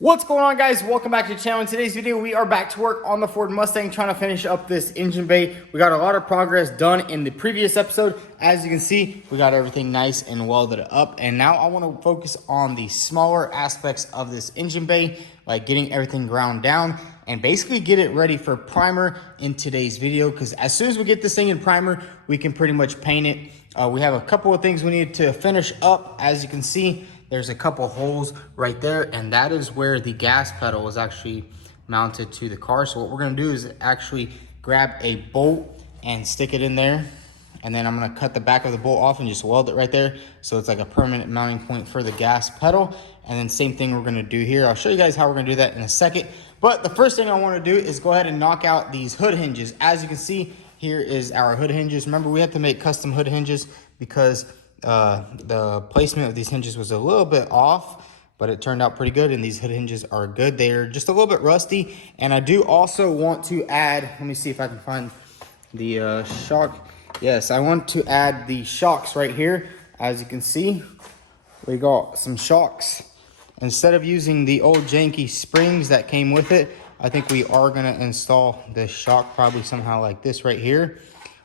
What's going on, guys? Welcome back to the channel. In today's video, we are back to work on the Ford Mustang, trying to finish up this engine bay. We got a lot of progress done in the previous episode. As you can see, we got everything nice and welded up, and now I want to focus on the smaller aspects of this engine bay, like getting everything ground down and basically get it ready for primer in today's video, because as soon as we get this thing in primer, we can pretty much paint it. We have a couple of things we need to finish up. As you can see, there's a couple holes right there, and that is where the gas pedal is actually mounted to the car. So what we're gonna do is actually grab a bolt and stick it in there, and then I'm gonna cut the back of the bolt off and just weld it right there, so it's like a permanent mounting point for the gas pedal. And then same thing we're gonna do here. I'll show you guys how we're gonna do that in a second. But the first thing I wanna do is go ahead and knock out these hood hinges. As you can see, here is our hood hinges. Remember, we had to make custom hood hinges because the placement of these hinges was a little bit off, but it turned out pretty good, and these hood hinges are good. They're just a little bit rusty, and I do also want to add, let me see if I can find the shock. Yes, I want to add the shocks right here. As you can see, we got some shocks. Instead of using the old janky springs that came with it, I think we are gonna install this shock probably somehow like this right here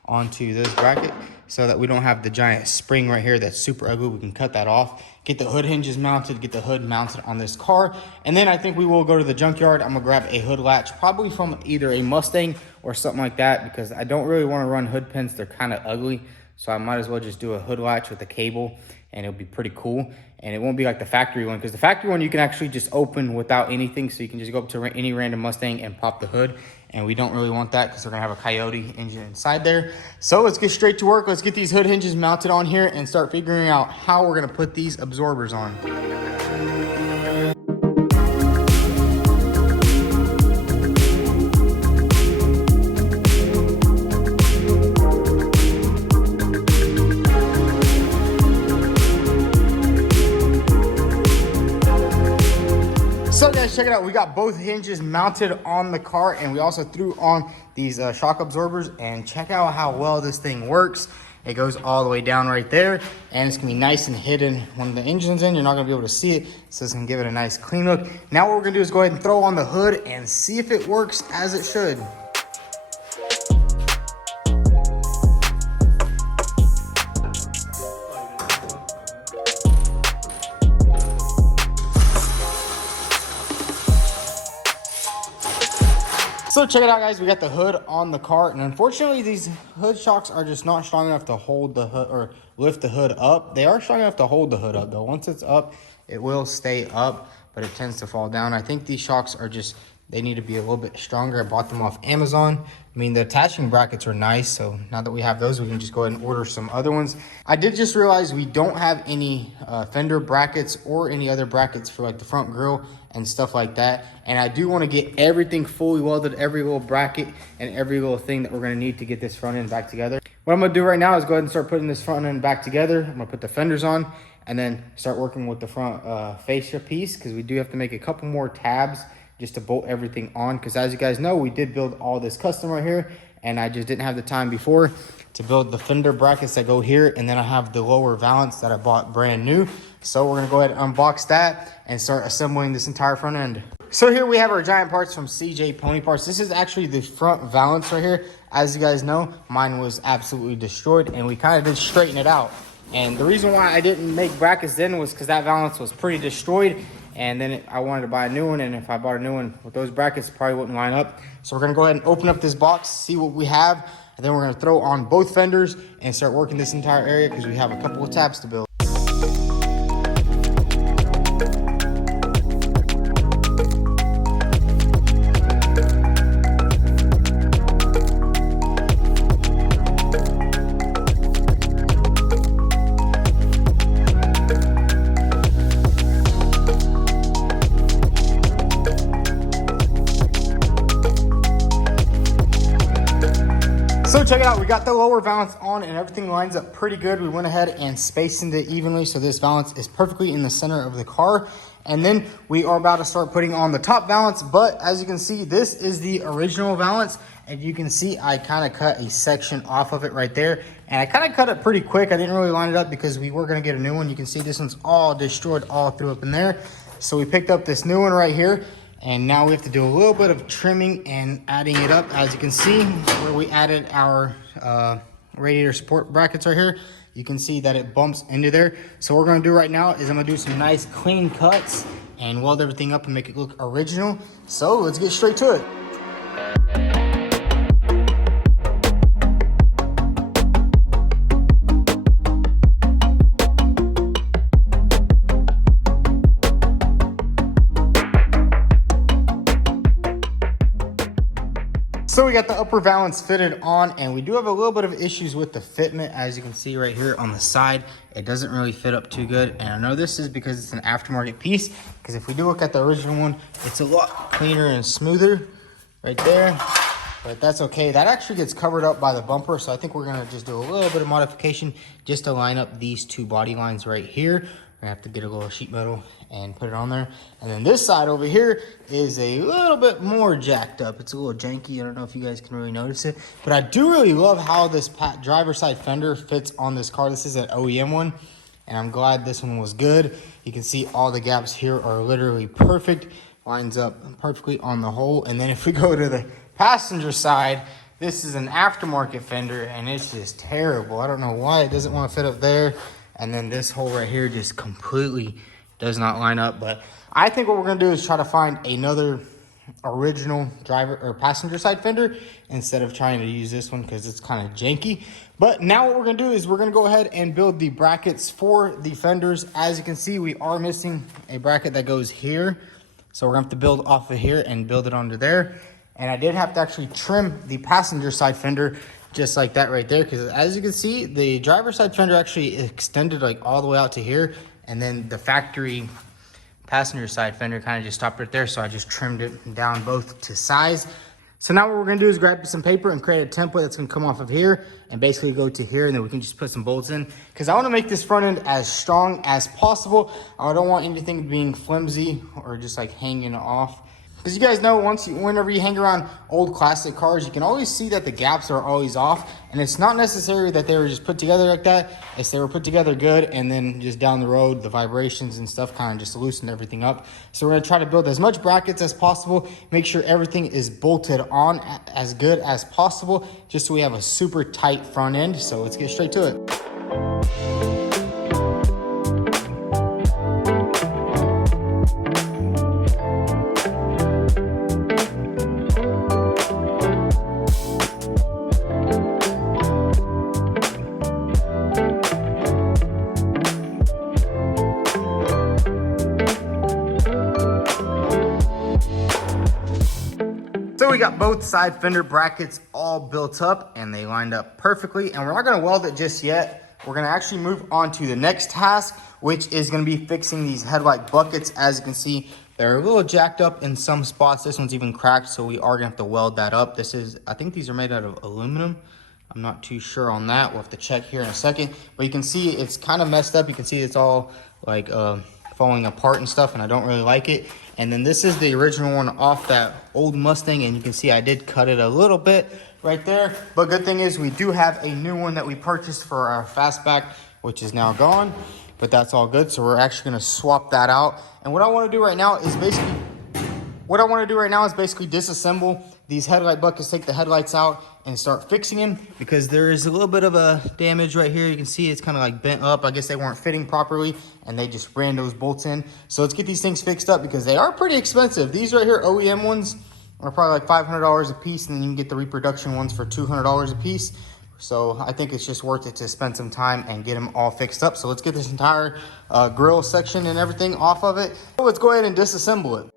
onto this bracket, so that we don't have the giant spring right here that's super ugly. We can cut that off, get the hood hinges mounted, get the hood mounted on this car, and then I think we will go to the junkyard. I'm gonna grab a hood latch, probably from either a Mustang or something like that, because I don't really want to run hood pins. They're kind of ugly, so I might as well just do a hood latch with a cable, and it'll be pretty cool. And it won't be like the factory one, because the factory one you can actually just open without anything, so you can just go up to any random Mustang and pop the hood. And we don't really want that because we're gonna have a Coyote engine inside there. So let's get straight to work. Let's get these hood hinges mounted on here and start figuring out how we're gonna put these absorbers on. So guys, check it out. We got both hinges mounted on the car, and we also threw on these shock absorbers, and check out how well this thing works. It goes all the way down right there, and it's gonna be nice and hidden. When the engine's in, you're not gonna be able to see it, so it's gonna give it a nice clean look. Now what we're gonna do is go ahead and throw on the hood and see if it works as it should. So check it out, guys. We got the hood on the car, and unfortunately these hood shocks are just not strong enough to hold the hood or lift the hood up. They are strong enough to hold the hood up though. Once it's up, it will stay up, but it tends to fall down. I think these shocks are just, they need to be a little bit stronger. I bought them off Amazon. I mean, the attaching brackets are nice, so now that we have those, we can just go ahead and order some other ones. I did just realize we don't have any fender brackets or any other brackets for like the front grille and stuff like that. And I do want to get everything fully welded, every little bracket and every little thing that we're going to need to get this front end back together. What I'm going to do right now is go ahead and start putting this front end back together. I'm going to put the fenders on and then start working with the front fascia piece, because we do have to make a couple more tabs just to bolt everything on, because as you guys know, we did build all this custom right here, and I just didn't have the time before to build the fender brackets that go here, and then I have the lower valance that I bought brand new. So we're gonna go ahead and unbox that and start assembling this entire front end. So here we have our giant parts from CJ Pony Parts. This is actually the front valance right here. As you guys know, mine was absolutely destroyed, and we kind of did straighten it out. And the reason why I didn't make brackets then was because that valance was pretty destroyed, and then I wanted to buy a new one, and if I bought a new one with those brackets, it probably wouldn't line up. So we're gonna go ahead and open up this box, see what we have, and then we're gonna throw on both fenders and start working this entire area, because we have a couple of tabs to build. So check it out, we got the lower valance on and everything lines up pretty good. We went ahead and spaced it evenly so this valance is perfectly in the center of the car. And then we are about to start putting on the top valance, but as you can see, this is the original valance. And you can see I kind of cut a section off of it right there. And I kind of cut it pretty quick. I didn't really line it up because we were gonna get a new one. You can see this one's all destroyed all through up in there. So we picked up this new one right here, and now we have to do a little bit of trimming and adding it up. As you can see, where we added our radiator support brackets right here, you can see that it bumps into there. So what we're gonna do right now is I'm gonna do some nice clean cuts and weld everything up and make it look original. So let's get straight to it. So we got the upper valance fitted on, and we do have a little bit of issues with the fitment. As you can see right here on the side, it doesn't really fit up too good. And I know this is because it's an aftermarket piece, because if we do look at the original one, it's a lot cleaner and smoother right there. But that's okay. That actually gets covered up by the bumper, so I think we're gonna just do a little bit of modification just to line up these two body lines right here. I have to get a little sheet metal and put it on there. And then this side over here is a little bit more jacked up. It's a little janky. I don't know if you guys can really notice it, but I do really love how this driver side fender fits on this car. This is an OEM one, and I'm glad this one was good. You can see all the gaps here are literally perfect. Lines up perfectly on the hole. And then if we go to the passenger side, this is an aftermarket fender, and it's just terrible. I don't know why it doesn't want to fit up there. And then this hole right here just completely does not line up. But I think what we're gonna do is try to find another original driver or passenger side fender instead of trying to use this one, because it's kind of janky. But now what we're gonna do is we're gonna go ahead and build the brackets for the fenders. As you can see, we are missing a bracket that goes here. So we're gonna have to build off of here and build it onto there. And I did have to actually trim the passenger side fender just like that right there, because as you can see, the driver's side fender actually extended like all the way out to here, and then the factory passenger side fender kind of just stopped right there. So I just trimmed it down both to size. So now what we're gonna do is grab some paper and create a template that's gonna come off of here and basically go to here, and then we can just put some bolts in, because I want to make this front end as strong as possible. I don't want anything being flimsy or just like hanging off. Because you guys know, whenever you hang around old classic cars, you can always see that the gaps are always off. And it's not necessary that they were just put together like that. It's they were put together good, and then just down the road, the vibrations and stuff kind of just loosened everything up. So we're going to try to build as much brackets as possible, make sure everything is bolted on as good as possible, just so we have a super tight front end. So let's get straight to it. So we got both side fender brackets all built up, and they lined up perfectly. And we're not gonna weld it just yet. We're gonna actually move on to the next task, which is gonna be fixing these headlight buckets. As you can see, they're a little jacked up in some spots. This one's even cracked, so we are gonna have to weld that up. I think these are made out of aluminum. I'm not too sure on that. We'll have to check here in a second. But you can see it's kind of messed up. You can see it's all like falling apart and stuff, and I don't really like it. And then this is the original one off that old Mustang, and you can see I did cut it a little bit right there. But good thing is we do have a new one that we purchased for our fastback, which is now gone, but that's all good. So we're actually gonna swap that out. And what I wanna do right now is basically disassemble these headlight buckets, take the headlights out and start fixing them, because there is a little bit of a damage right here. You can see it's kind of like bent up. I guess they weren't fitting properly and they just ran those bolts in. So let's get these things fixed up, because they are pretty expensive. These right here, OEM ones, are probably like $500 a piece, and then you can get the reproduction ones for $200 a piece. So I think it's just worth it to spend some time and get them all fixed up. So let's get this entire grill section and everything off of it. So let's go ahead and disassemble it.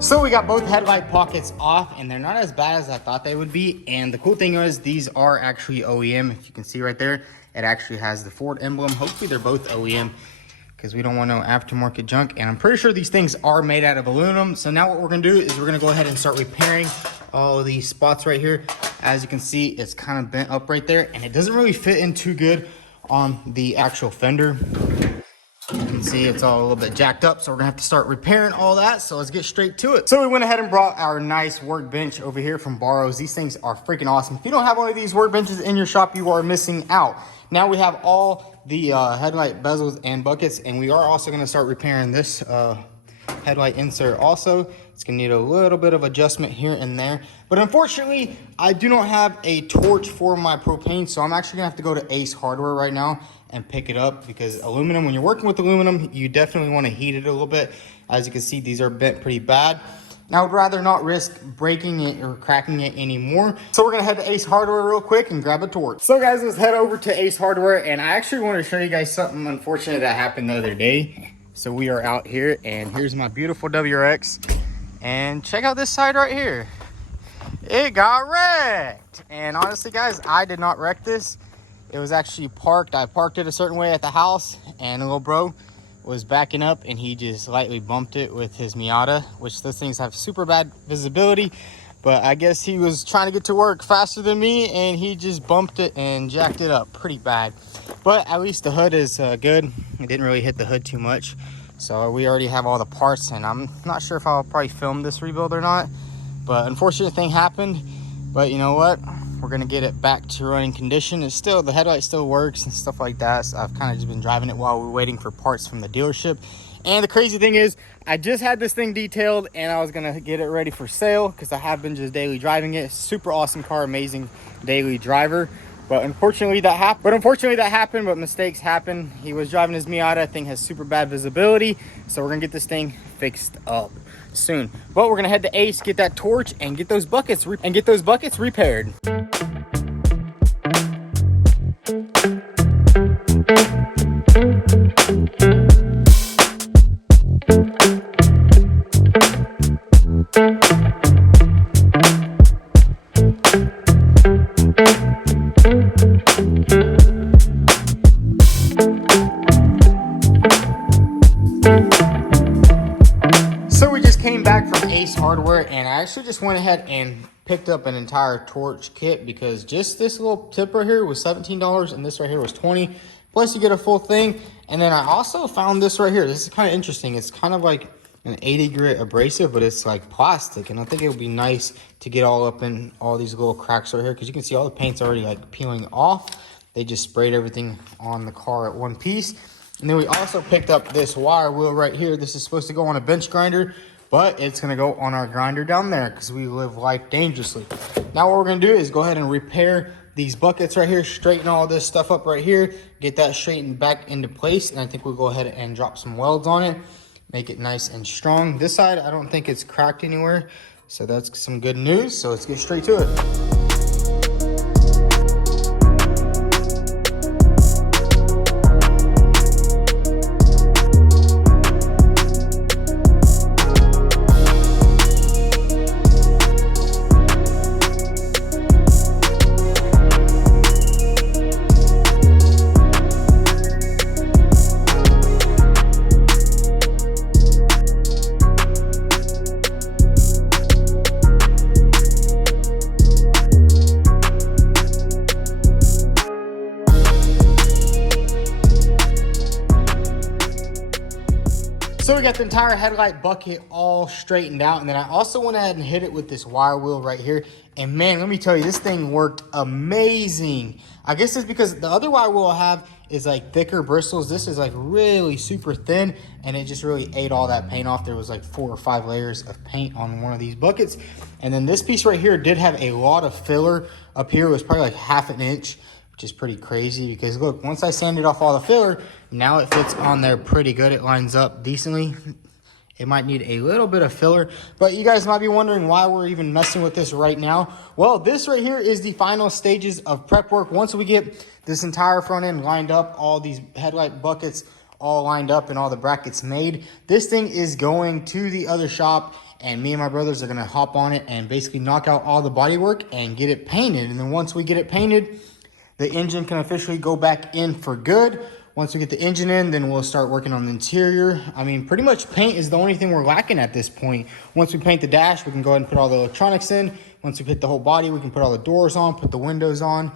So we got both headlight pockets off, and they're not as bad as I thought they would be. And the cool thing is these are actually OEM. If you can see right there, it actually has the Ford emblem. Hopefully they're both OEM, because we don't want no aftermarket junk. And I'm pretty sure these things are made out of aluminum. So now what we're gonna do is we're gonna go ahead and start repairing all of these spots right here. As you can see, it's kind of bent up right there, and it doesn't really fit in too good on the actual fender. You can see, it's all a little bit jacked up, so we're gonna have to start repairing all that. So let's get straight to it. So we went ahead and brought our nice workbench over here from Barrows. These things are freaking awesome. If you don't have one of these workbenches in your shop, you are missing out. Now we have all the headlight bezels and buckets, and we are also gonna start repairing this headlight insert also. It's gonna need a little bit of adjustment here and there, but unfortunately I do not have a torch for my propane, so I'm actually gonna have to go to Ace Hardware right now and pick it up, because aluminum, when you're working with aluminum, you definitely want to heat it a little bit. As you can see, these are bent pretty bad. Now, I would rather not risk breaking it or cracking it anymore. So we're gonna head to Ace Hardware real quick and grab a torch. So guys, let's head over to Ace Hardware, and I actually want to show you guys something unfortunate that happened the other day. So we are out here, and here's my beautiful WRX, and check out this side right here. It got wrecked, and honestly guys, I did not wreck this. It was actually parked. I parked it a certain way at the house, and a little bro was backing up and he just lightly bumped it with his Miata, which those things have super bad visibility, but I guess he was trying to get to work faster than me and he just bumped it and jacked it up pretty bad. But at least the hood is good. It didn't really hit the hood too much. So we already have all the parts, and I'm not sure if I'll probably film this rebuild or not, but unfortunate thing happened. But you know what? We're gonna get it back to running condition. It's still, the headlight still works and stuff like that. So I've kind of just been driving it while we're waiting for parts from the dealership. And the crazy thing is, I just had this thing detailed and I was gonna get it ready for sale because I have been just daily driving it. Super awesome car, amazing daily driver. But unfortunately that happened. But mistakes happen. He was driving his Miata. Thing has super bad visibility. So we're gonna get this thing fixed up soon. But we're gonna head to Ace, get that torch, and get those buckets repaired. So we just came back from Ace Hardware, and I actually just went ahead and picked up an entire torch kit, because just this little tip right here was $17 and this right here was $20, plus you get a full thing. And then I also found this right here. This is kind of interesting. It's kind of like an 80 grit abrasive, but it's like plastic, and I think it would be nice to get all up in all these little cracks right here, because you can see all the paint's already like peeling off. They just sprayed everything on the car at one piece. And then we also picked up this wire wheel right here. This is supposed to go on a bench grinder, but it's gonna go on our grinder down there because we live life dangerously. Now what we're gonna do is go ahead and repair these buckets right here, straighten all this stuff up right here, get that straightened back into place, and I think we'll go ahead and drop some welds on it, make it nice and strong. This side, I don't think it's cracked anywhere, so that's some good news. So let's get straight to it. So we got the entire headlight bucket all straightened out, and then I also went ahead and hit it with this wire wheel right here. And man, let me tell you, this thing worked amazing. I guess it's because the other wire wheel I have is like thicker bristles. This is like really super thin, and it just really ate all that paint off. There was like 4 or 5 layers of paint on one of these buckets. And then this piece right here did have a lot of filler up here. It was probably like 1/2 inch, which is pretty crazy, because look, once I sanded off all the filler, now it fits on there pretty good. It lines up decently. It might need a little bit of filler, but you guys might be wondering why we're even messing with this right now. Well, this right here is the final stages of prep work. Once we get this entire front end lined up, all these headlight buckets all lined up and all the brackets made, this thing is going to the other shop, and me and my brothers are gonna hop on it and basically knock out all the body work and get it painted. And then once we get it painted, the engine can officially go back in for good. Once we get the engine in, then we'll start working on the interior. I mean, pretty much paint is the only thing we're lacking at this point. Once we paint the dash, we can go ahead and put all the electronics in. Once we hit the whole body, we can put all the doors on, put the windows on.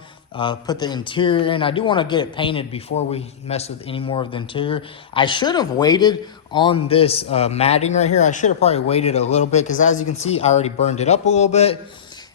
put the interior in. I do want to get it painted before we mess with any more of the interior. I should have waited on this matting right here. I should have probably waited a little bit because as you can see, I already burned it up a little bit.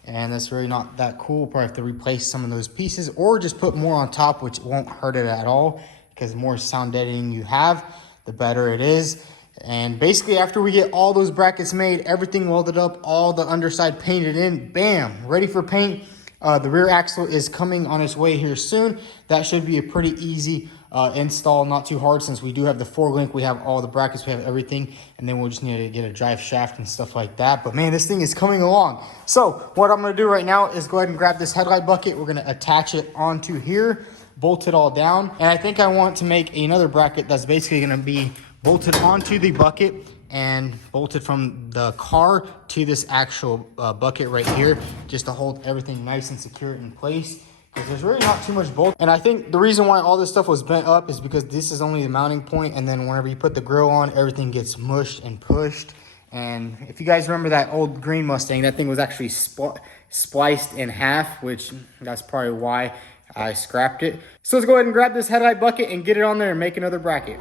And that's really not that cool. Probably have to replace some of those pieces or just put more on top, which won't hurt it at all because the more sound deadening you have, the better it is. And basically after we get all those brackets made, everything welded up, all the underside painted in, bam, ready for paint. The rear axle is coming on its way here soon. That should be a pretty easy install, not too hard since we do have the 4-link, we have all the brackets, we have everything, and then we'll just need to get a drive shaft and stuff like that. But man, this thing is coming along. So what I'm gonna do right now is go ahead and grab this headlight bucket. We're gonna attach it onto here, bolt it all down. And I think I want to make another bracket that's basically gonna be bolted onto the bucket and bolted from the car to this actual bucket right here, just to hold everything nice and secure in place. Because there's really not too much bolt. And I think the reason why all this stuff was bent up is because this is only the mounting point, and then whenever you put the grill on, everything gets mushed and pushed. And if you guys remember that old green Mustang, that thing was actually spliced in half, which that's probably why I scrapped it. So let's go ahead and grab this headlight bucket and get it on there and make another bracket.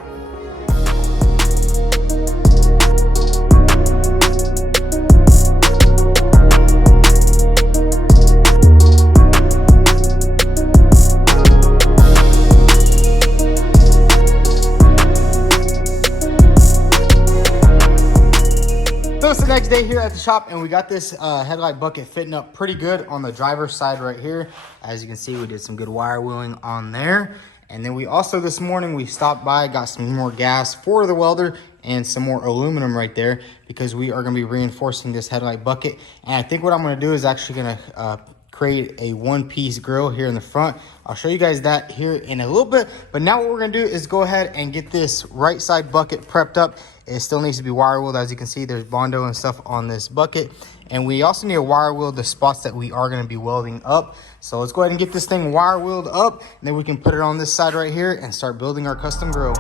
So it's the next day here at the shop, and we got this headlight bucket fitting up pretty good on the driver's side right here. As you can see, we did some good wire wheeling on there. And then we also, this morning, we stopped by, got some more gas for the welder and some more aluminum right there because we are going to be reinforcing this headlight bucket. And I think what I'm going to do is actually going to create a one-piece grill here in the front. I'll show you guys that here in a little bit. But now what we're going to do is go ahead and get this right side bucket prepped up. It still needs to be wire wheeled. As you can see, there's Bondo and stuff on this bucket. And we also need to wire wheel the spots that we are going to be welding up. So let's go ahead and get this thing wire wheeled up. And then we can put it on this side right here and start building our custom grill.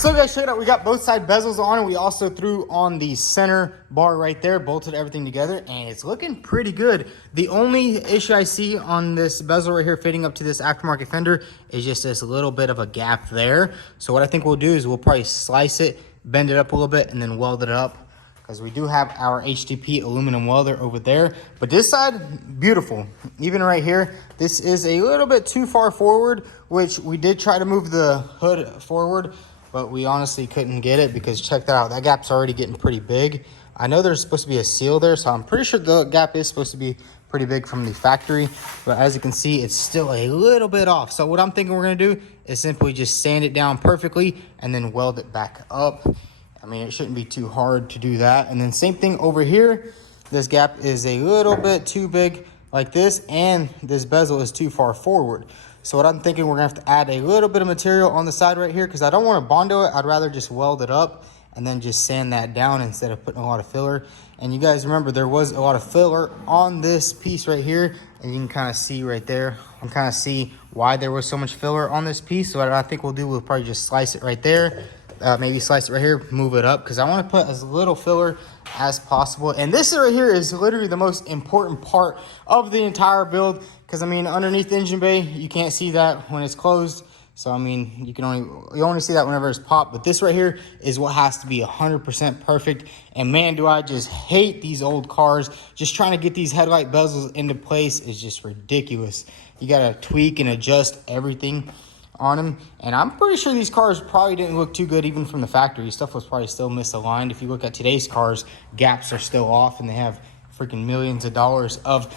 So guys, check it out. We got both side bezels on, and we also threw on the center bar right there, bolted everything together, and it's looking pretty good. The only issue I see on this bezel right here fitting up to this aftermarket fender is just this little bit of a gap there. So what I think we'll do is we'll probably slice it, bend it up a little bit, and then weld it up, because we do have our HDP aluminum welder over there. But this side, beautiful. Even right here, this is a little bit too far forward, which we did try to move the hood forward, but we honestly couldn't get it because check that out. That gap's already getting pretty big. I know there's supposed to be a seal there, so I'm pretty sure the gap is supposed to be pretty big from the factory. But as you can see, it's still a little bit off. So what I'm thinking we're gonna do is simply just sand it down perfectly and then weld it back up. I mean, it shouldn't be too hard to do that. And then same thing over here. This gap is a little bit too big like this, and this bezel is too far forward. So what I'm thinking, we're gonna have to add a little bit of material on the side right here because I don't want to Bondo it. I'd rather just weld it up and then just sand that down instead of putting a lot of filler. And you guys remember there was a lot of filler on this piece right here, and you can kind of see right there. You can kind of see why there was so much filler on this piece. So what I think we'll do, we'll probably just slice it right there. Maybe slice it right here, move it up, because I want to put as little filler as possible. And this right here is literally the most important part of the entire build, because I mean, underneath the engine bay, you can't see that when it's closed. So I mean, you only see that whenever it's popped. But this right here is what has to be 100% perfect. And man, do I just hate these old cars. Just trying to get these headlight bezels into place is just ridiculous. You gotta tweak and adjust everything on them, and I'm pretty sure these cars probably didn't look too good even from the factory. Stuff was probably still misaligned. If you look at today's cars, gaps are still off, and they have freaking millions of dollars of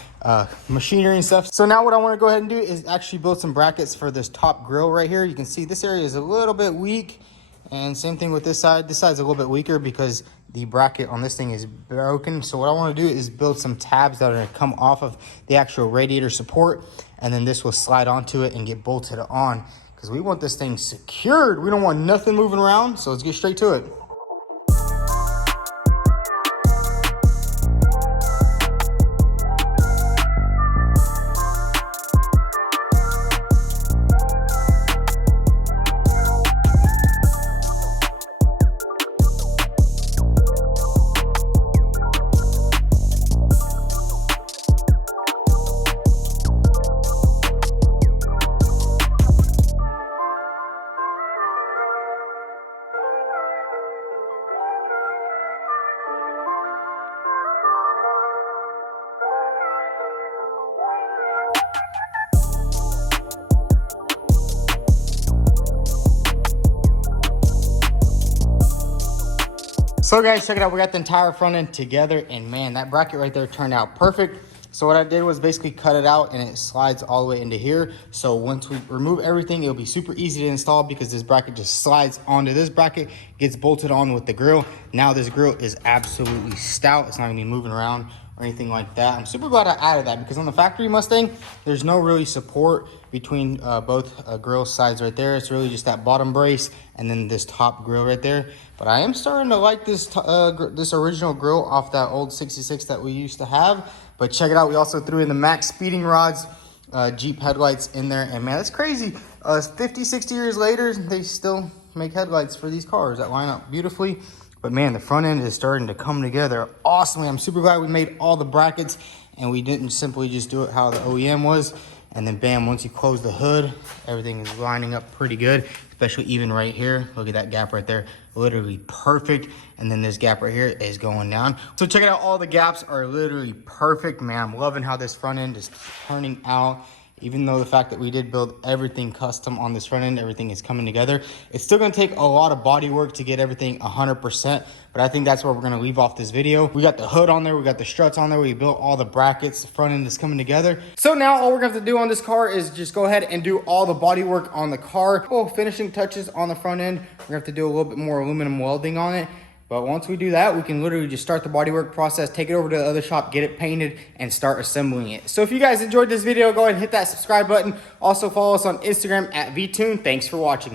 machinery and stuff. So now what I want to go ahead and do is actually build some brackets for this top grill right here. You can see this area is a little bit weak, and same thing with this side. This side's a little bit weaker because the bracket on this thing is broken. So what I want to do is build some tabs that are going to come off of the actual radiator support, and then this will slide onto it and get bolted on. because we want this thing secured. We don't want nothing moving around, so let's get straight to it. So guys, check it out. We got the entire front end together, and man, that bracket right there turned out perfect. So what I did was basically cut it out, and it slides all the way into here. So once we remove everything, it'll be super easy to install because this bracket just slides onto this bracket, gets bolted on with the grill. Now this grill is absolutely stout. It's not gonna be moving around or anything like that. I'm super glad I added that because on the factory Mustang, there's no really support between both grill sides right there. It's really just that bottom brace and then this top grill right there. But I am starting to like this this original grill off that old 66 that we used to have. But check it out, we also threw in the max speeding rods, Jeep headlights in there. And man, that's crazy. 50, 60 years later, they still make headlights for these cars that line up beautifully. But man, the front end is starting to come together awesomely. I'm super glad we made all the brackets and we didn't simply just do it how the OEM was. And then bam, once you close the hood, everything is lining up pretty good, especially even right here. Look at that gap right there, literally perfect. And then this gap right here is going down. So check it out, all the gaps are literally perfect. Man, I'm loving how this front end is turning out. Even though the fact that we did build everything custom on this front end, everything is coming together. It's still gonna take a lot of body work to get everything 100%, but I think that's where we're gonna leave off this video. We got the hood on there, we got the struts on there, we built all the brackets, the front end is coming together. So now all we're gonna have to do on this car is just go ahead and do all the body work on the car. Couple finishing touches on the front end. We're gonna have to do a little bit more aluminum welding on it. But once we do that, we can literally just start the bodywork process, take it over to the other shop, get it painted, and start assembling it. So if you guys enjoyed this video, go ahead and hit that subscribe button. Also follow us on Instagram at VTune. Thanks for watching.